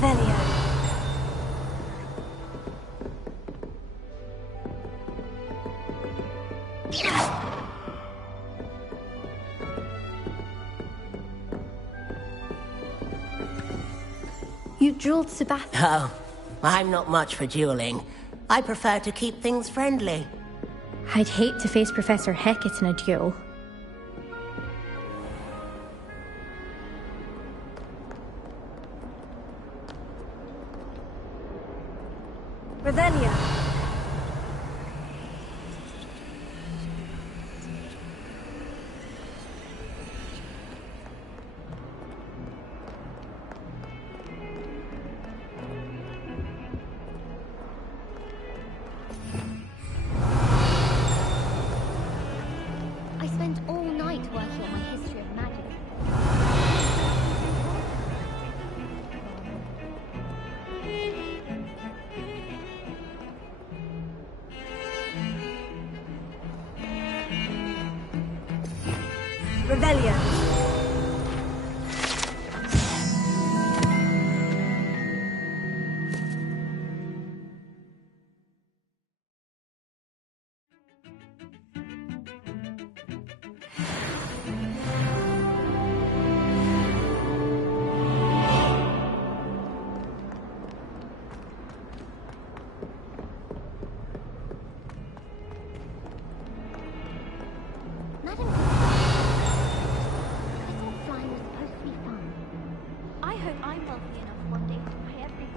Revelio. You dueled Sebastian. Oh, I'm not much for dueling. I prefer to keep things friendly. I'd hate to face Professor Hecat in a duel. Revelio. I spent all night working on my history of magic. Revelio. Madam, I thought flying was supposed to be fun. I hope I'm wealthy enough one day to buy everything.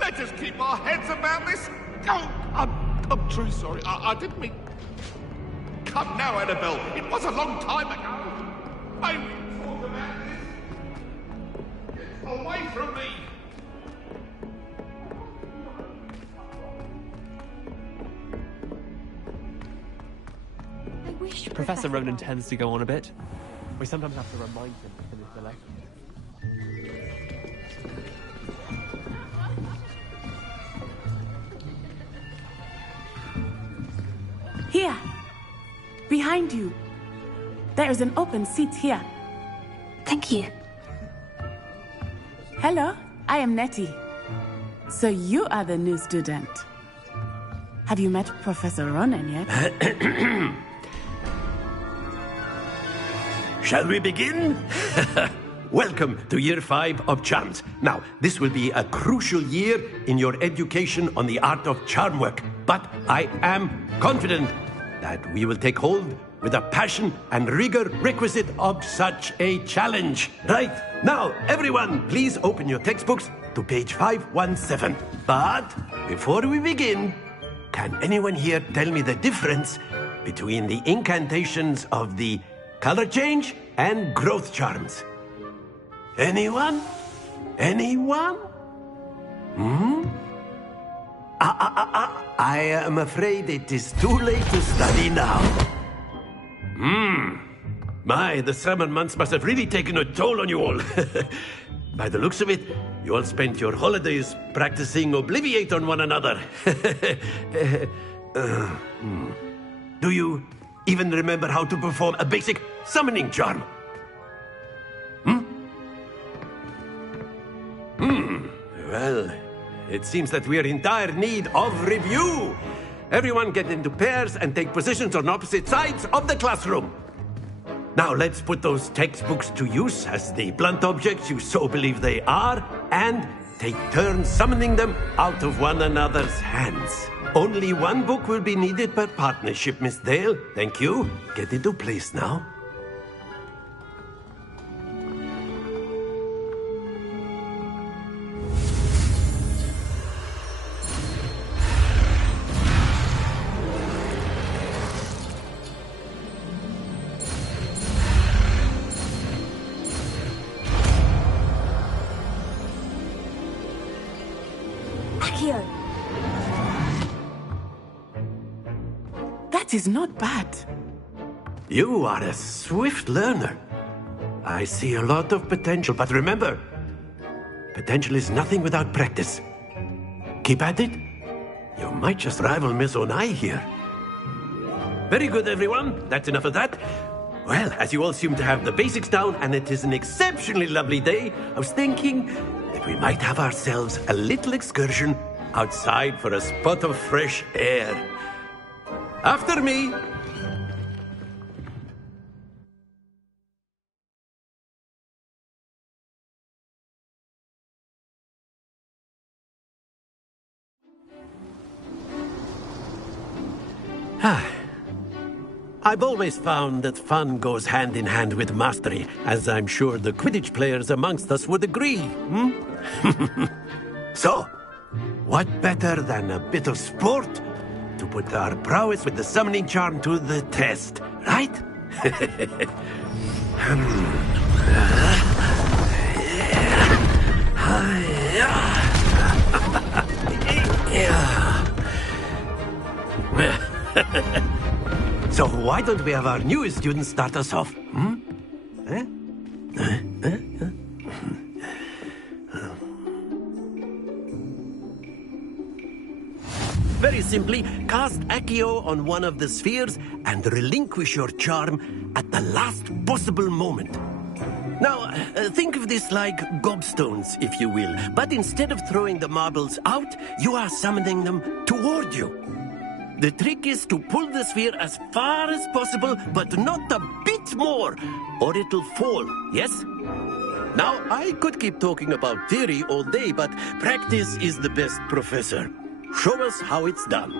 Let us keep our heads about this. Oh, I'm truly sorry. I didn't mean... Come now, Annabelle. It was a long time ago. I didn't talk about this. Get away from me. I wish Professor Ronan tends to go on a bit. We sometimes have to remind him to finish the lesson. Here, behind you. There is an open seat here. Thank you. Hello, I am Nettie. So you are the new student. Have you met Professor Ronan yet? Shall we begin? Welcome to Year 5 of Charms. Now, this will be a crucial year in your education on the art of charm work. But I am confident that we will take hold with the passion and rigor requisite of such a challenge. Right, now, everyone, please open your textbooks to page 517. But before we begin, can anyone here tell me the difference between the incantations of the color change and growth charms? Anyone? Anyone? I am afraid it is too late to study now. My, the summer months must have really taken a toll on you all. By the looks of it, you all spent your holidays practicing Obliviate on one another. Do you even remember how to perform a basic summoning charm? Well, it seems that we are in dire need of review. Everyone get into pairs and take positions on opposite sides of the classroom. Now let's put those textbooks to use as the blunt objects you so believe they are, and take turns summoning them out of one another's hands. Only one book will be needed per partnership, Miss Dale. Thank you. Get into place now. That is not bad. You are a swift learner. I see a lot of potential, but remember, potential is nothing without practice. Keep at it. You might just rival Miss Onai here. Very good, everyone. That's enough of that. Well, as you all seem to have the basics down, and it is an exceptionally lovely day, I was thinking that we might have ourselves a little excursion outside for a spot of fresh air. After me. I've always found that fun goes hand in hand with mastery, as I'm sure the Quidditch players amongst us would agree. So, what better than a bit of sport to put our prowess with the summoning charm to the test, right? So why don't we have our newest student start us off? Very simply, cast Accio on one of the spheres and relinquish your charm at the last possible moment. Now, think of this like gobstones, if you will, but instead of throwing the marbles out, you are summoning them toward you. The trick is to pull the sphere as far as possible, but not a bit more, or it'll fall, yes? Now, I could keep talking about theory all day, but practice is the best professor. Show us how it's done.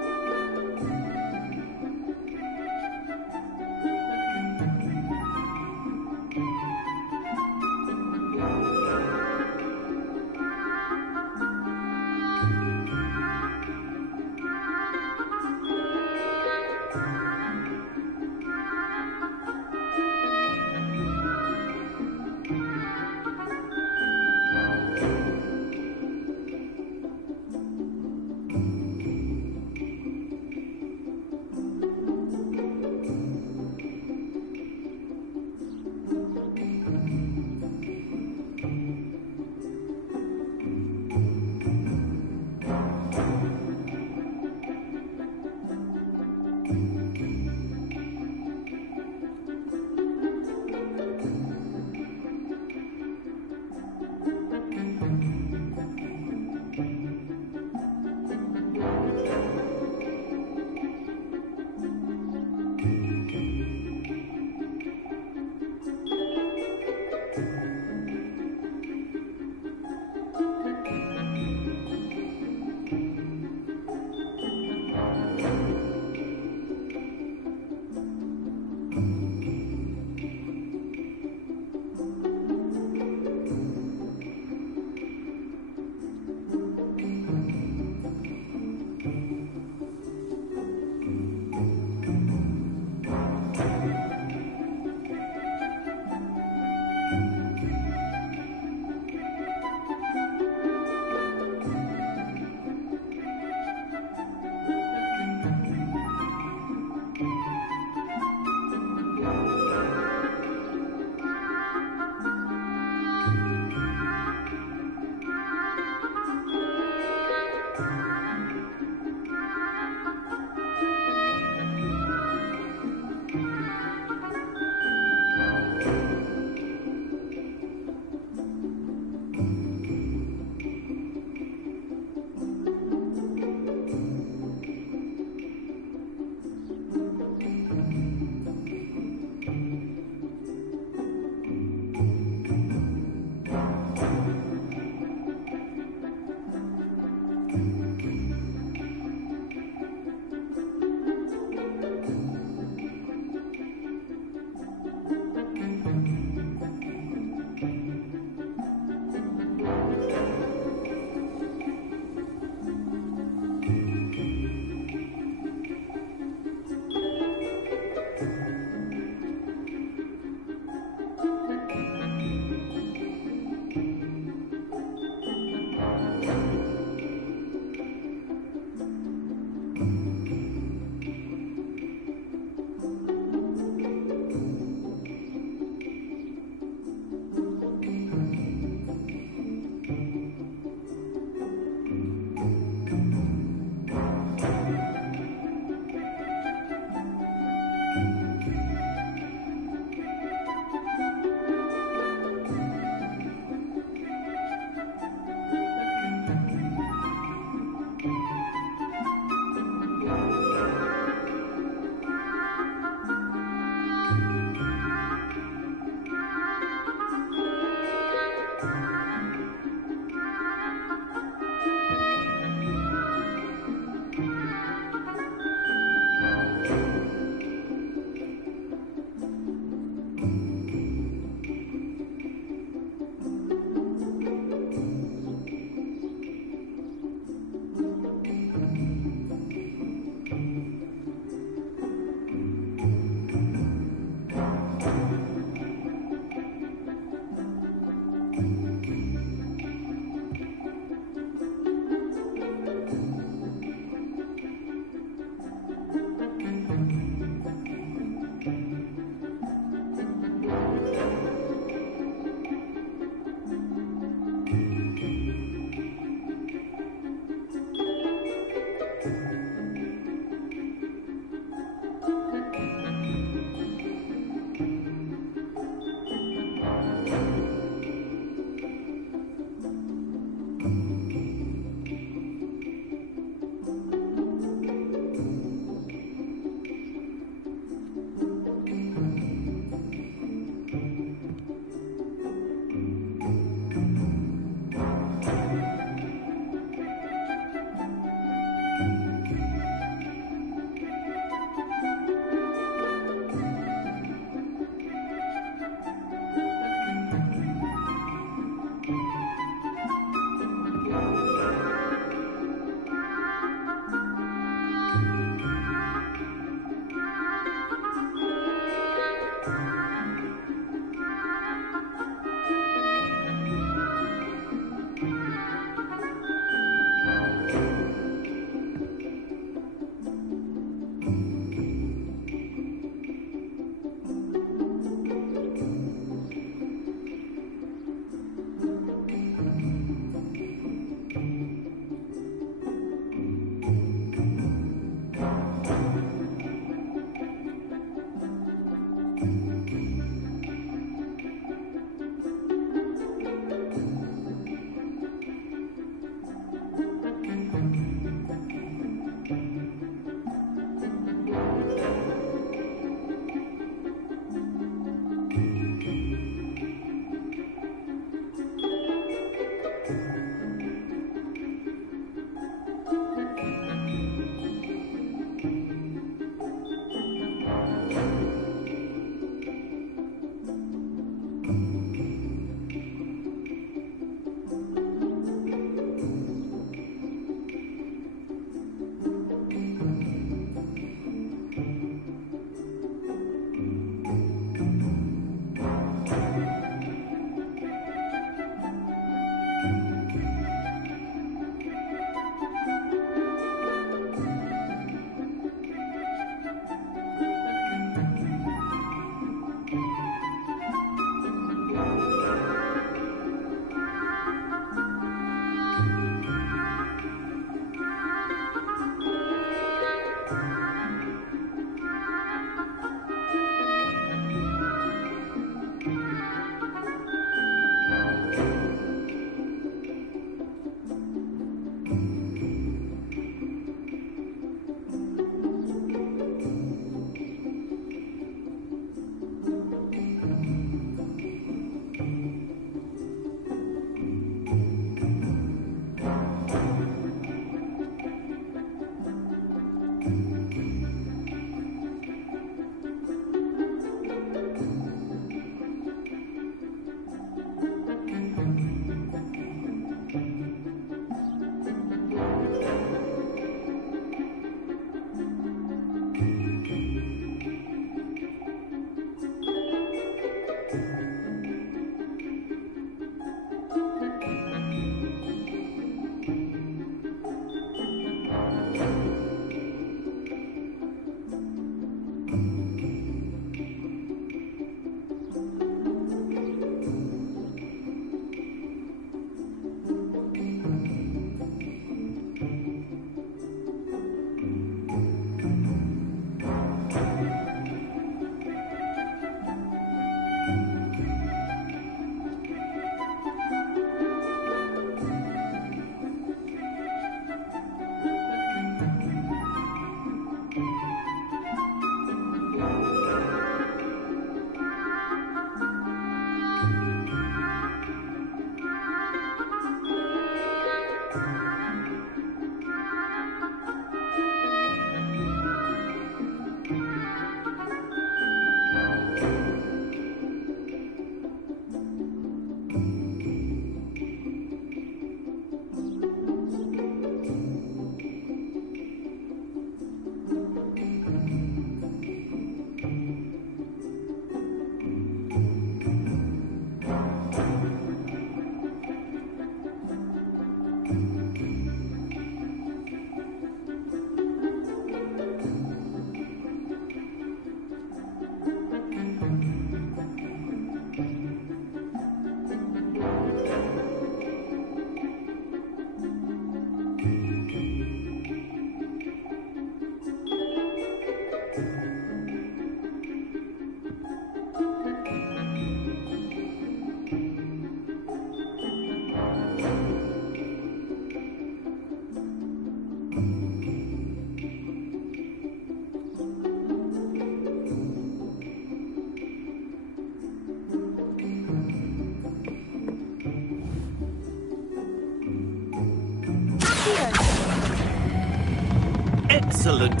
Excellent.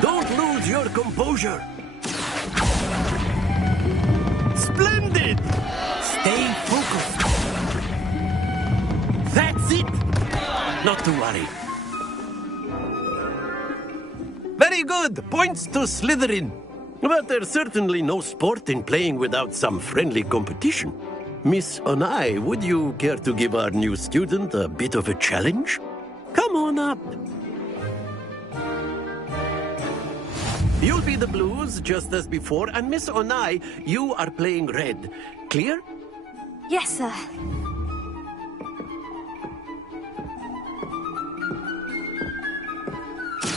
Don't lose your composure. Splendid! Stay focused. That's it. Not to worry. Very good. Points to Slytherin. But there's certainly no sport in playing without some friendly competition. Miss Onai, would you care to give our new student a bit of a challenge? Come on up. You'll be the blues, just as before, and Miss Onai, you are playing red. Clear? Yes, sir.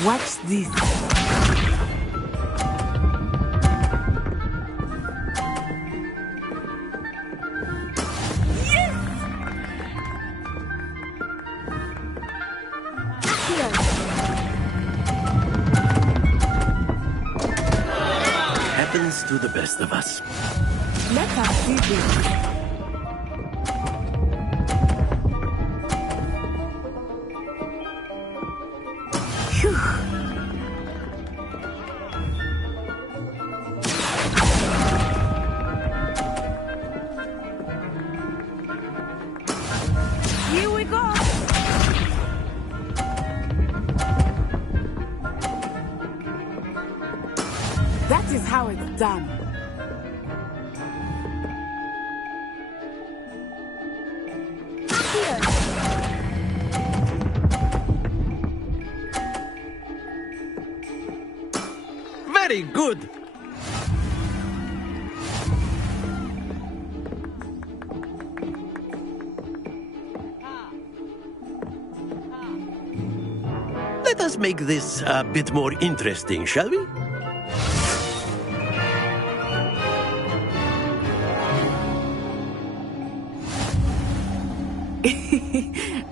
Watch this. Happens to the best of us. Let us see this. Phew. Here we go. That is how it's done. Very good. Let us make this a bit more interesting, shall we?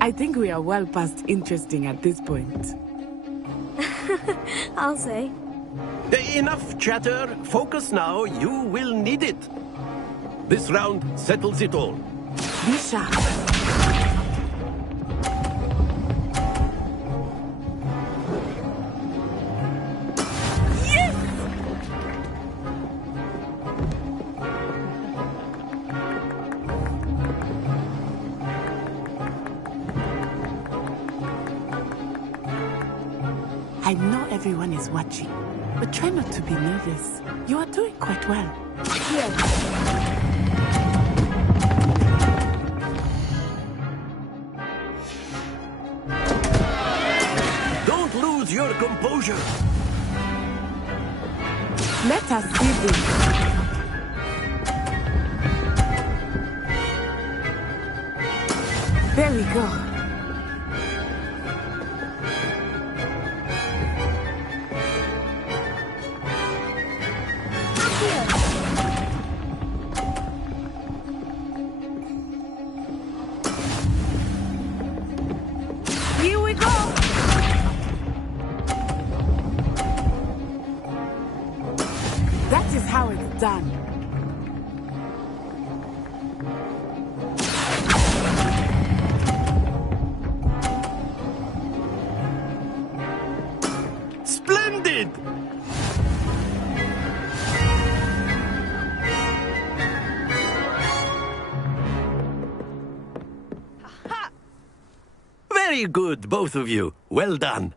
I think we are well past interesting at this point. I'll say. Enough chatter. Focus now. You will need it. This round settles it all. Be sharp. I know everyone is watching, but try not to be nervous. You are doing quite well. Here. Don't lose your composure. Let us see this. There we go. Here we go. That is how it's done. Splendid! Very good, both of you. Well done.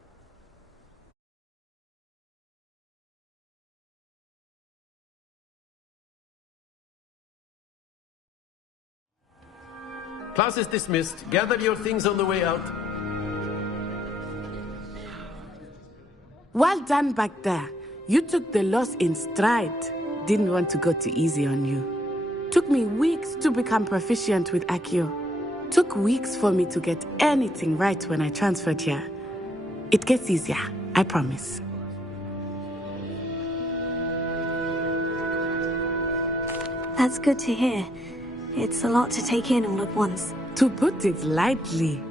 Class is dismissed. Gather your things on the way out. Well done back there. You took the loss in stride. Didn't want to go too easy on you. Took me weeks to become proficient with Accio. Took weeks for me to get anything right when I transferred here. It gets easier, I promise. That's good to hear. It's a lot to take in all at once. To put it lightly,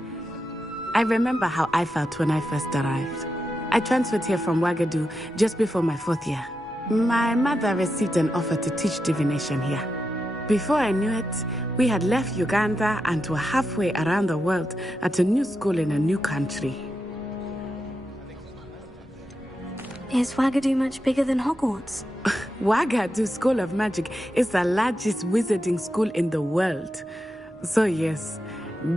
I remember how I felt when I first arrived. I transferred here from Ouagadougou just before my 4th year. My mother received an offer to teach divination here. Before I knew it, we had left Uganda and were halfway around the world at a new school in a new country. Is Wagadu much bigger than Hogwarts? Wagadu School of Magic is the largest wizarding school in the world. So yes,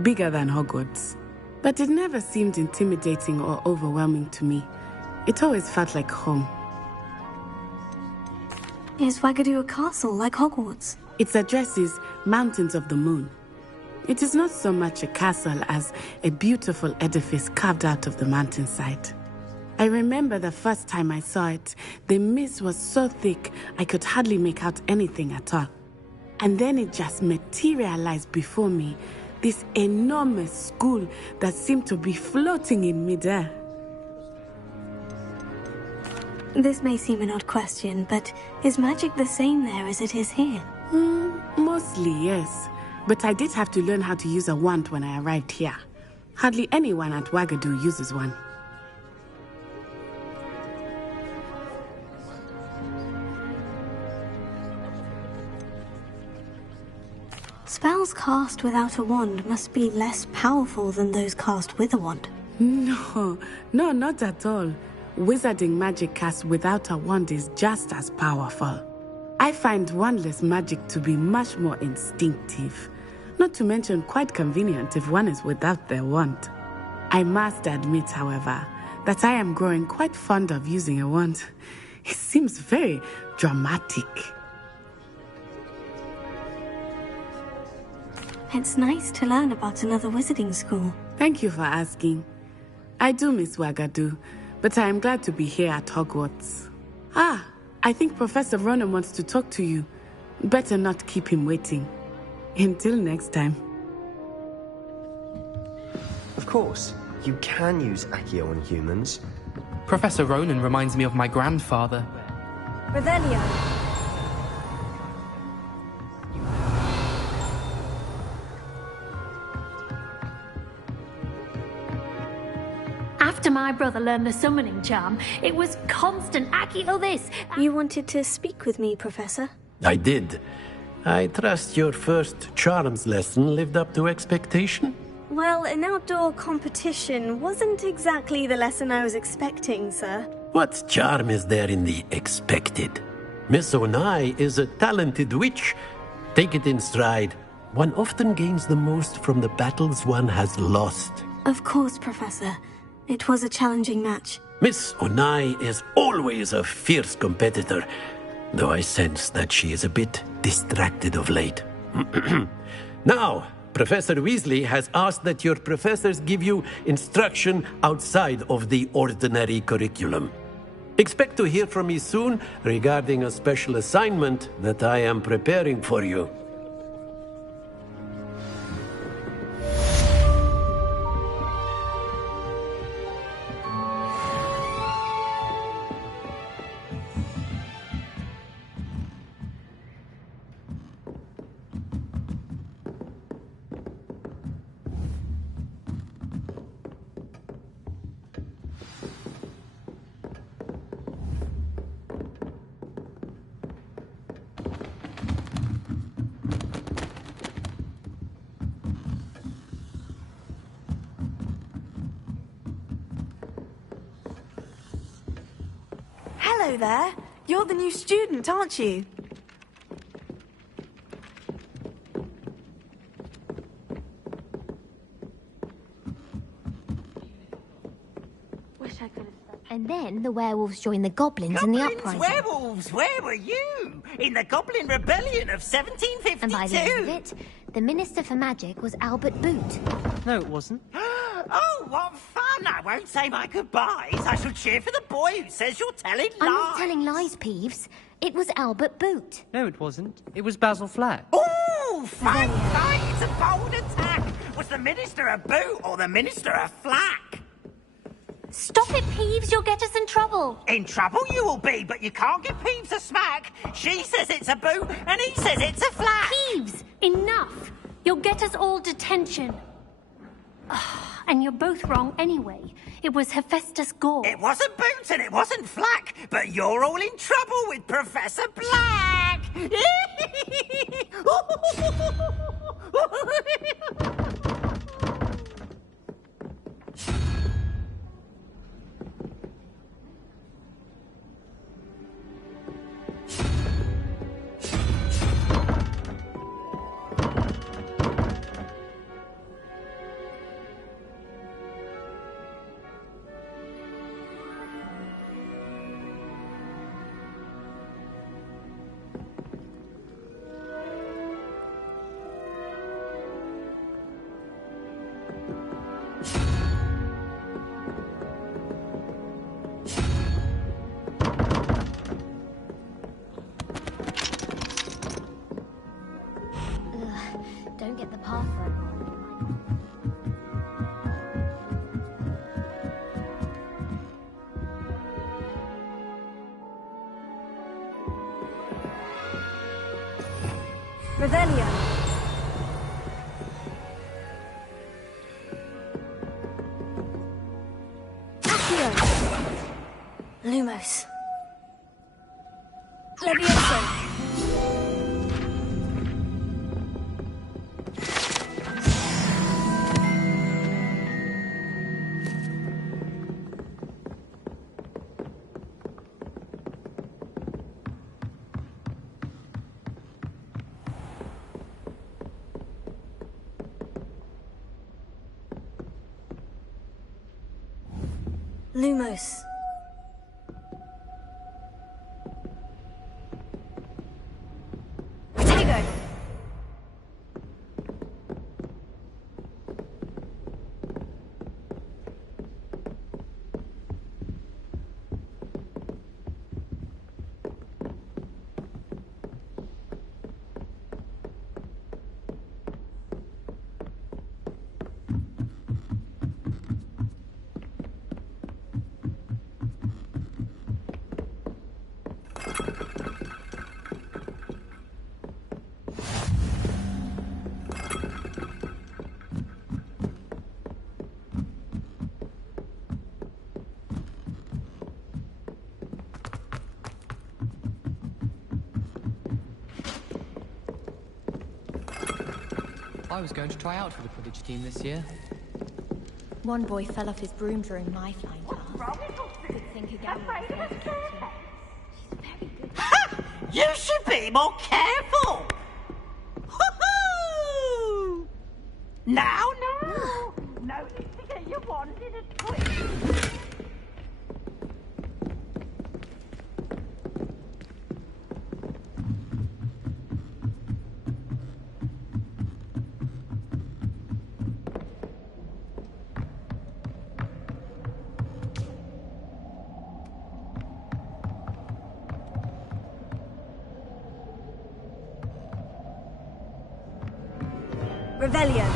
bigger than Hogwarts. But it never seemed intimidating or overwhelming to me. It always felt like home. Is Wagadu a castle like Hogwarts? Its address is Mountains of the Moon. It is not so much a castle as a beautiful edifice carved out of the mountainside. I remember the first time I saw it, the mist was so thick I could hardly make out anything at all. And then it just materialized before me, this enormous school that seemed to be floating in midair. This may seem an odd question, but is magic the same there as it is here? Mostly, yes. But I did have to learn how to use a wand when I arrived here. Hardly anyone at Wagadu uses one. Spells cast without a wand must be less powerful than those cast with a wand. No, not at all. Wizarding magic cast without a wand is just as powerful. I find wandless magic to be much more instinctive. Not to mention quite convenient if one is without their wand. I must admit, however, that I am growing quite fond of using a wand. It seems very dramatic. It's nice to learn about another wizarding school. Thank you for asking. I do miss Wagadu, but I am glad to be here at Hogwarts. I think Professor Ronan wants to talk to you. Better not keep him waiting. Until next time. Of course, you can use Accio on humans. Professor Ronan reminds me of my grandfather. Revelio. After my brother learned the summoning charm, it was constant Accio this. You wanted to speak with me, Professor? I did. I trust your first charms lesson lived up to expectation? Well, an outdoor competition wasn't exactly the lesson I was expecting, sir. What charm is there in the expected? Miss Onai is a talented witch. Take it in stride. One often gains the most from the battles one has lost. Of course, Professor. It was a challenging match. Miss Onai is always a fierce competitor, though I sense that she is a bit distracted of late. Now, Professor Weasley has asked that your professors give you instruction outside of the ordinary curriculum. Expect to hear from me soon regarding a special assignment that I am preparing for you. Hello there. You're the new student, aren't you? Wish I could have. And then the werewolves joined the goblins in the Goblins, uprising. werewolves, where were you? In the Goblin Rebellion of 1752. And by the end of it, the Minister for Magic was Albert Boot. No, it wasn't. Oh, what fun! I won't say my goodbyes. I shall cheer for the boy who says you're telling lies. I'm not telling lies, Peeves. It was Albert Boot. No, it wasn't. It was Basil Flack. Ooh, fight! It's a bold attack. Was the Minister a boot or the Minister a flack? Stop it, Peeves. You'll get us in trouble. In trouble you will be, but you can't give Peeves a smack. She says it's a boot, and he says it's a flack. Peeves, enough. You'll get us all detention. And you're both wrong anyway. It was Hephaestus Gore. It wasn't Boots and it wasn't Flack, but you're all in trouble with Professor Black! Don't get the path wrong. Revelio. Accio. Lumos. Levioso. Lumos. Tego. I was going to try out for the Quidditch team this year. One boy fell off his broom during my flying class. Good thing again. She's very good. Ha! You should be more careful! Hoo-hoo! Now, now! No need to get your wand in a twist. Revelio.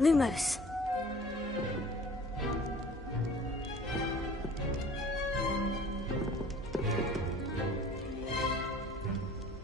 Lumos.